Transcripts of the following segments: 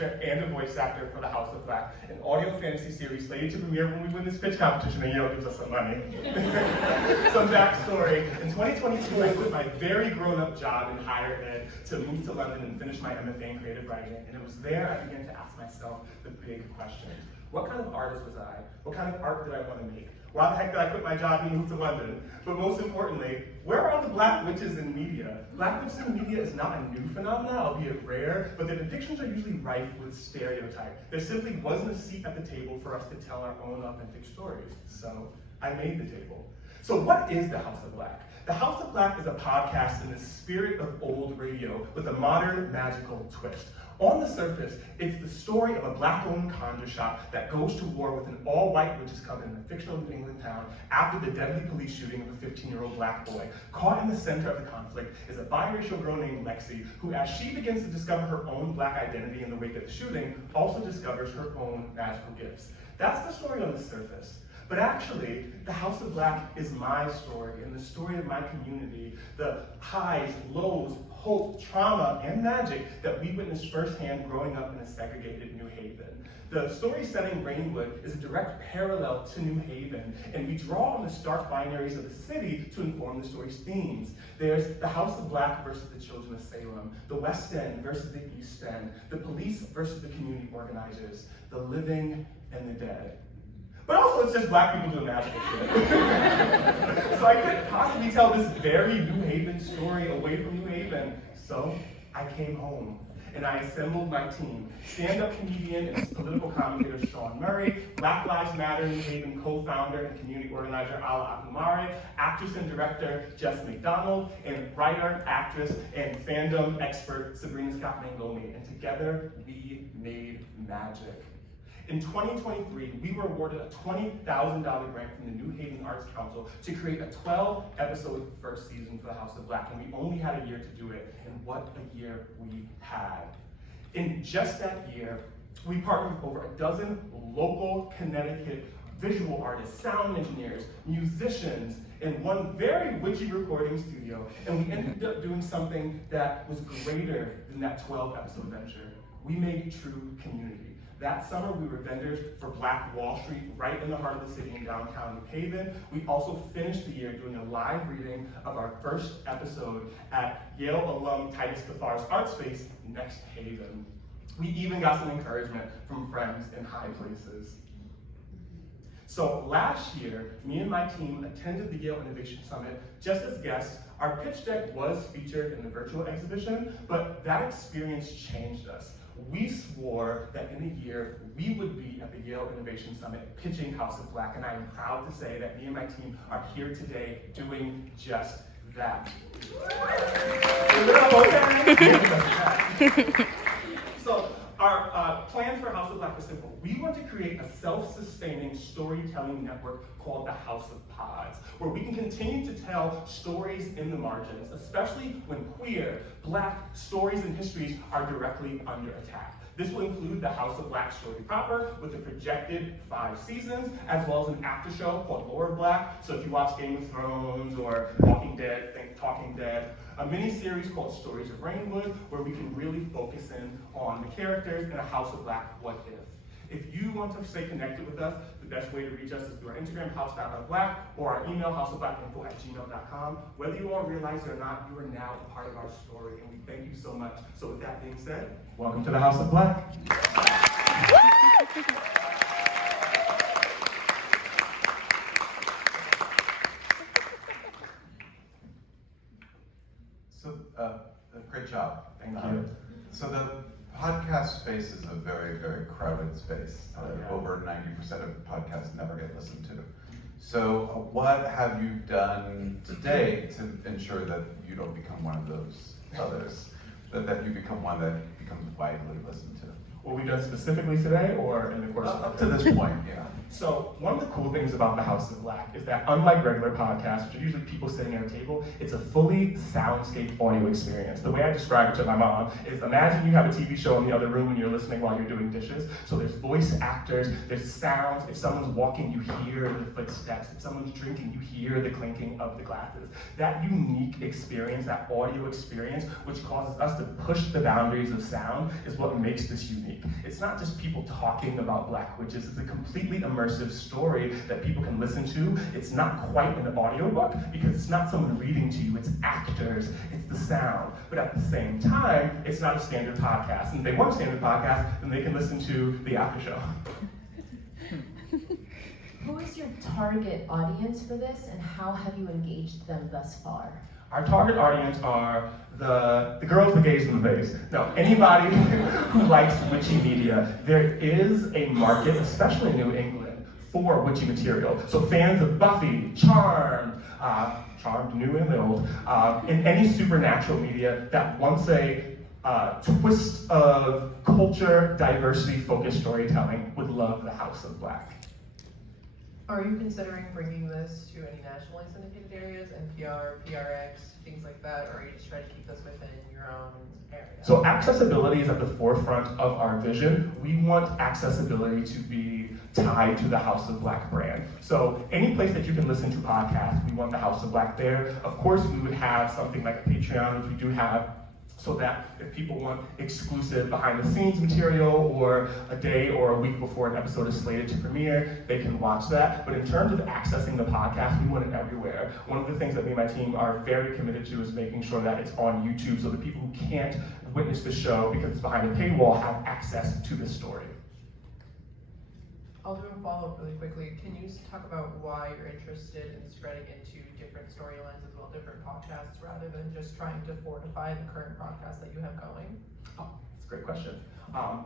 and a voice actor for the House of Black, an audio fantasy series slated to premiere when we win this pitch competition and Yale gives us some money. Some backstory. In 2022, I quit my very grown-up job in higher ed to move to London and finish my MFA in creative writing, and it was there I began to ask myself the big questions. What kind of artist was I? What kind of art did I want to make? Why the heck did I quit my job and move to London? But most importantly, where are the Black witches in media? Black witches in media is not a new phenomenon, albeit rare, but their depictions are usually rife with stereotype. There simply wasn't a seat at the table for us to tell our own authentic stories. So I made the table. So what is the House of Black? The House of Black is a podcast in the spirit of old radio with a modern magical twist. On the surface, it's the story of a Black-owned conjure shop that goes to war with an all-white witches coven in a fictional New England town after the deadly police shooting of a 15-year-old Black boy. Caught in the center of the conflict is a biracial girl named Lexi, who, as she begins to discover her own Black identity in the wake of the shooting, also discovers her own magical gifts. That's the story on the surface. But actually, the House of Black is my story and the story of my community, the highs, lows, hope, trauma, and magic that we witnessed firsthand growing up in a segregated New Haven. The story set in Rainwood is a direct parallel to New Haven, and we draw on the stark binaries of the city to inform the story's themes. There's the House of Black versus the Children of Salem, the West End versus the East End, the police versus the community organizers, the living and the dead. But also it's just Black people doing magical shit. So I couldn't possibly tell this very New Haven story away from New Haven. So I came home and I assembled my team. Stand-up comedian and political commentator Sean Murray, Black Lives Matter New Haven co-founder and community organizer Ala Akumare, actress and director Jess McDonald, and writer, actress, and fandom expert Sabrina Scott Mangomi. And together we made magic. In 2023, we were awarded a $20,000 grant from the New Haven Arts Council to create a 12-episode first season for the House of Black, and we only had a year to do it, and what a year we had. In just that year, we partnered with over a dozen local Connecticut visual artists, sound engineers, musicians, in one very witchy recording studio, and we ended up doing something that was greater than that 12-episode venture. We made true community. That summer, we were vendors for Black Wall Street, right in the heart of the city in downtown New Haven. We also finished the year doing a live reading of our first episode at Yale alum Titus Kafar's art space, Next Haven. We even got some encouragement from friends in high places. So last year, me and my team attended the Yale Innovation Summit just as guests. Our pitch deck was featured in the virtual exhibition, but that experience changed us. We swore that in a year, we would be at the Yale Innovation Summit pitching House of Black, and I am proud to say that me and my team are here today doing just that. So our plan for House of Black is simple. We want to create a self-sustaining storytelling network called the House of Pods, where we can continue to tell stories in the margins, especially when queer, Black stories and histories are directly under attack. This will include the House of Black story proper with a projected 5 seasons, as well as an after show called Lore of Black. So if you watch Game of Thrones or Walking Dead, think Talking Dead. A mini-series called Stories of Rainwood, where we can really focus in on the characters in a House of Black What If. If you want to stay connected with us, the best way to reach us is through our Instagram, house.black, or our email, houseofblackinfo@gmail.com. Whether you all realize it or not, you are now a part of our story, and we thank you so much. So with that being said, welcome to the House of Black. So, great job. Thank you. So the podcast space is a very, very crowded space. Yeah. Over 90% of podcasts never get listened to. So what have you done today to ensure that you don't become one of those others? That you become one that becomes widely listened to? What we've done specifically today, or in the course of Up to this point, yeah. So one of the cool things about the House of Black is that unlike regular podcasts, which are usually people sitting at a table, it's a fully soundscape audio experience. The way I describe it to my mom is imagine you have a TV show in the other room and you're listening while you're doing dishes. So there's voice actors, there's sounds. If someone's walking, you hear the footsteps. If someone's drinking, you hear the clinking of the glasses. That unique experience, that audio experience, which causes us to push the boundaries of sound, is what makes this unique. it's not just people talking about Black witches, it's a completely immersive story that people can listen to. It's not quite an audiobook because it's not someone reading to you, it's actors, it's the sound. But at the same time, it's not a standard podcast. And if they want a standard podcast, then they can listen to the after show. Who is your target audience for this, and how have you engaged them thus far? Our target audience are the girls, the gays, and the bays. No, anybody who likes witchy media. There is a market, especially in New England, for witchy material. So fans of Buffy, Charmed, new and old, in any supernatural media that wants a twist of culture, diversity, focused storytelling would love the House of Black. Are you considering bringing this to any nationally syndicated areas, NPR, PRX, things like that, or are you just trying to keep this within your own area? So accessibility is at the forefront of our vision. We want accessibility to be tied to the House of Black brand. So any place that you can listen to podcasts, we want the House of Black there. Of course, we would have something like a Patreon, which we do have, so that if people want exclusive behind-the-scenes material or a day or a week before an episode is slated to premiere, they can watch that. But in terms of accessing the podcast, we want it everywhere. One of the things that me and my team are very committed to is making sure that it's on YouTube so that people who can't witness the show because it's behind a paywall have access to this story. I'll do a follow-up really quickly. Can you talk about why you're interested in spreading into different storylines as well, different podcasts, rather than just trying to fortify the current podcast that you have going? Oh, that's a great question.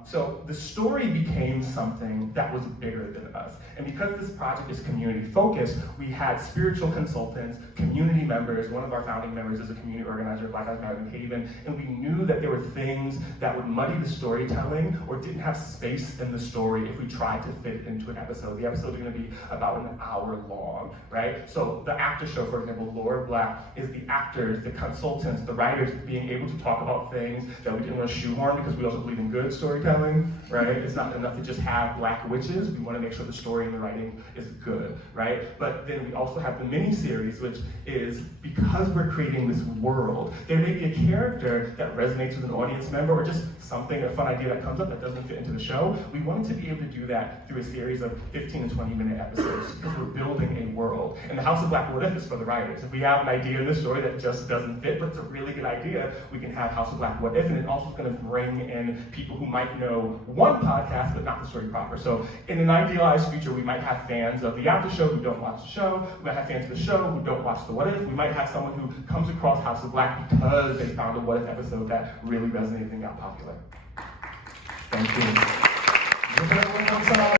So the story became something that was bigger than us. And because this project is community focused, we had spiritual consultants, community members. One of our founding members is a community organizer at Black Lives Matter in Haven. And we knew that there were things that would muddy the storytelling or didn't have space in the story if we tried to fit it into an episode. The episode is going to be about an hour long, right? So the after show, for example, Lord Black, is the actors, the consultants, the writers being able to talk about things that we didn't want to shoehorn because we also believe in good storytelling, right? It's not enough to just have Black witches. We want to make sure the story and the writing is good, right? But then we also have the mini-series, which is because we're creating this world, there may be a character that resonates with an audience member or just something, a fun idea that comes up that doesn't fit into the show. We wanted to be able to do that through a series of 15 and 20-minute episodes because we're building a world. And the House of Black What If is for the writers. If we have an idea in the story that just doesn't fit, but it's a really good idea, we can have House of Black What If, and it also is going to bring in people who might know one podcast but not the story proper. So in an idealized future, we might have fans of the after show who don't watch the show. We might have fans of the show who don't watch the What If. We might have someone who comes across House of Black because they found a What If episode that really resonated and got popular. Thank you.